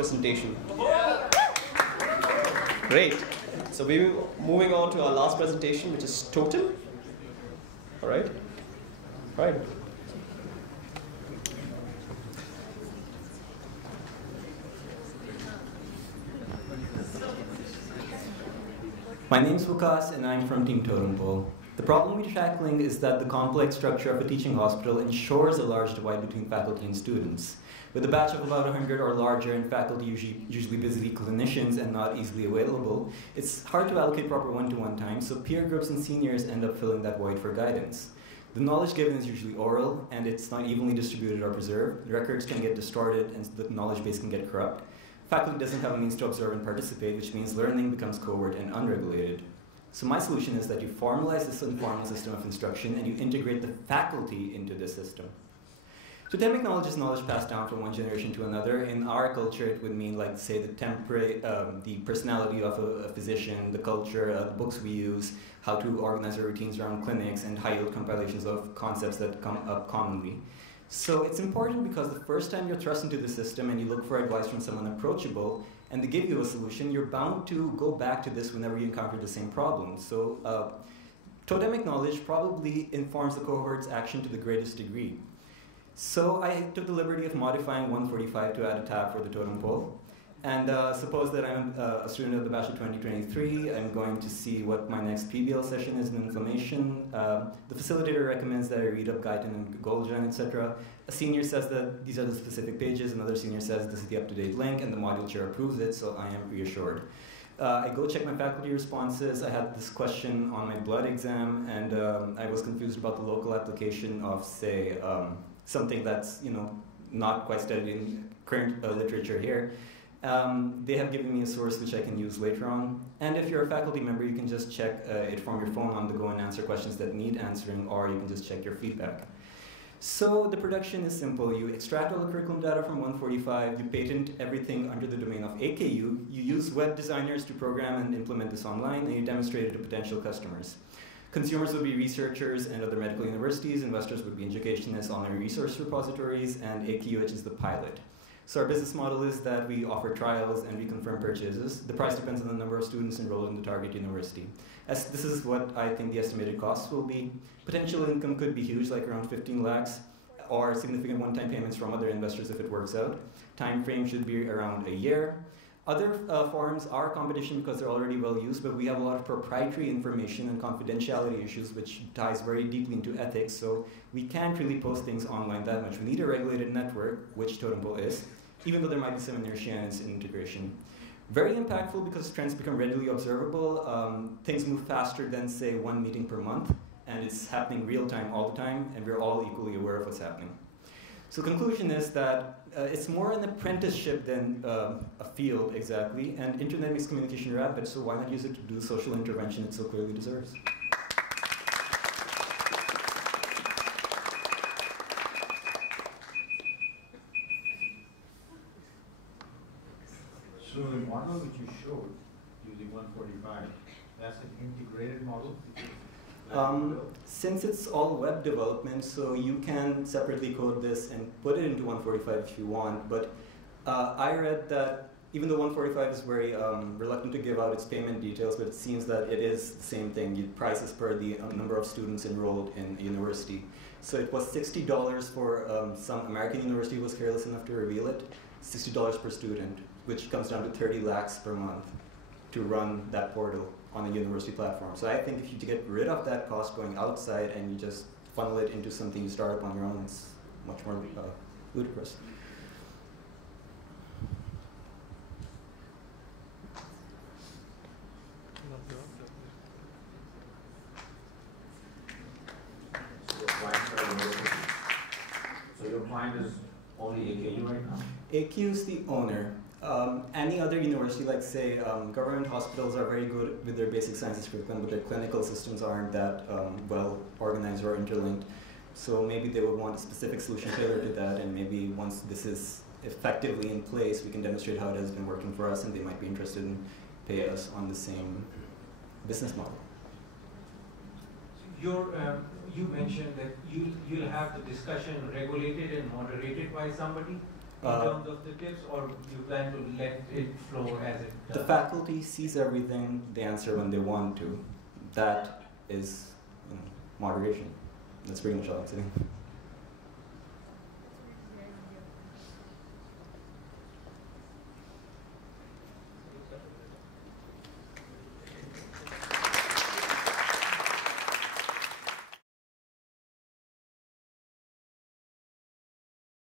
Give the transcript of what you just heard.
presentation. Great. So we're moving on to our last presentation, which is Totem. All right. All right. My name's Vikas, and I'm from Team Totem. The problem we're tackling is that the complex structure of a teaching hospital ensures a large divide between faculty and students. With a batch of about 100 or larger and faculty usually busy clinicians and not easily available, it's hard to allocate proper one-to-one time, so peer groups and seniors end up filling that void for guidance. The knowledge given is usually oral, and it's not evenly distributed or preserved. The records can get distorted, and the knowledge base can get corrupt. Faculty doesn't have a means to observe and participate, which means learning becomes covert and unregulated. So my solution is that you formalize this informal system of instruction and you integrate the faculty into this system. Totemic knowledge is knowledge passed down from one generation to another. In our culture, it would mean, like, say, the personality of a physician, the culture, the books we use, how to organize our routines around clinics, and high-yield compilations of concepts that come up commonly. So it's important because the first time you're thrust into the system and you look for advice from someone approachable, and they give you a solution, you're bound to go back to this whenever you encounter the same problem. So totemic knowledge probably informs the cohort's action to the greatest degree. So I took the liberty of modifying 145 to add a tab for the totem pole. And suppose that I'm a student of the batch of 2023. I'm going to see what my next PBL session is in inflammation. The facilitator recommends that I read up Guyton and Goljan, etc. A senior says that these are the specific pages. Another senior says this is the up-to-date link, and the module chair approves it, so I am reassured. I go check my faculty responses. I had this question on my blood exam, and I was confused about the local application of, say, something that's not quite studied in current literature here. They have given me a source which I can use later on. And if you're a faculty member, you can just check it from your phone on the go and answer questions that need answering, or you can just check your feedback. So the production is simple. You extract all the curriculum data from 145, you patent everything under the domain of AKU, you use web designers to program and implement this online, and you demonstrate it to potential customers. Consumers would be researchers and other medical universities, investors would be educationists, online resource repositories, and AKU, which is the pilot. So our business model is that we offer trials and we confirm purchases. The price depends on the number of students enrolled in the target university. As this is what I think the estimated costs will be. Potential income could be huge, like around 15 lakhs, or significant one-time payments from other investors if it works out. Time frame should be around a year. Other forums are competition because they're already well used, but we have a lot of proprietary information and confidentiality issues which ties very deeply into ethics, so we can't really post things online that much. We need a regulated network, which Totem is, even though there might be some inertia in its integration. Very impactful because trends become readily observable. Things move faster than, say, one meeting per month, and it's happening real time all the time, and we're all equally aware of what's happening. So conclusion is that it's more an apprenticeship than a field exactly, and internet makes communication rapid, so why not use it to do the social intervention it so clearly deserves? So the model which you showed using 145, that's an integrated model? Since it's all web development, so you can separately code this and put it into 145 if you want, but I read that even though 145 is very reluctant to give out its payment details, but it seems that it is the same thing. You price is per the number of students enrolled in a university. So it was $60 for some American university who was careless enough to reveal it, $60 per student, which comes down to 30 lakhs per month to run that portal on a university platform. So I think if you get rid of that cost going outside and you just funnel it into something you start up on your own, it's much more ludicrous. So your client is only AKU right now? AKU is the owner. Any other university, like say government hospitals, are very good with their basic sciences curriculum, but their clinical systems aren't that well organized or interlinked. So maybe they would want a specific solution tailored to that, and maybe once this is effectively in place, we can demonstrate how it has been working for us, and they might be interested in pay us on the same business model. You mentioned that you'll have the discussion regulated and moderated by somebody. in terms of the tips, or you plan to let it flow as it does? The faculty sees everything, they answer when they want to. That is moderation. That's pretty much all I'm saying.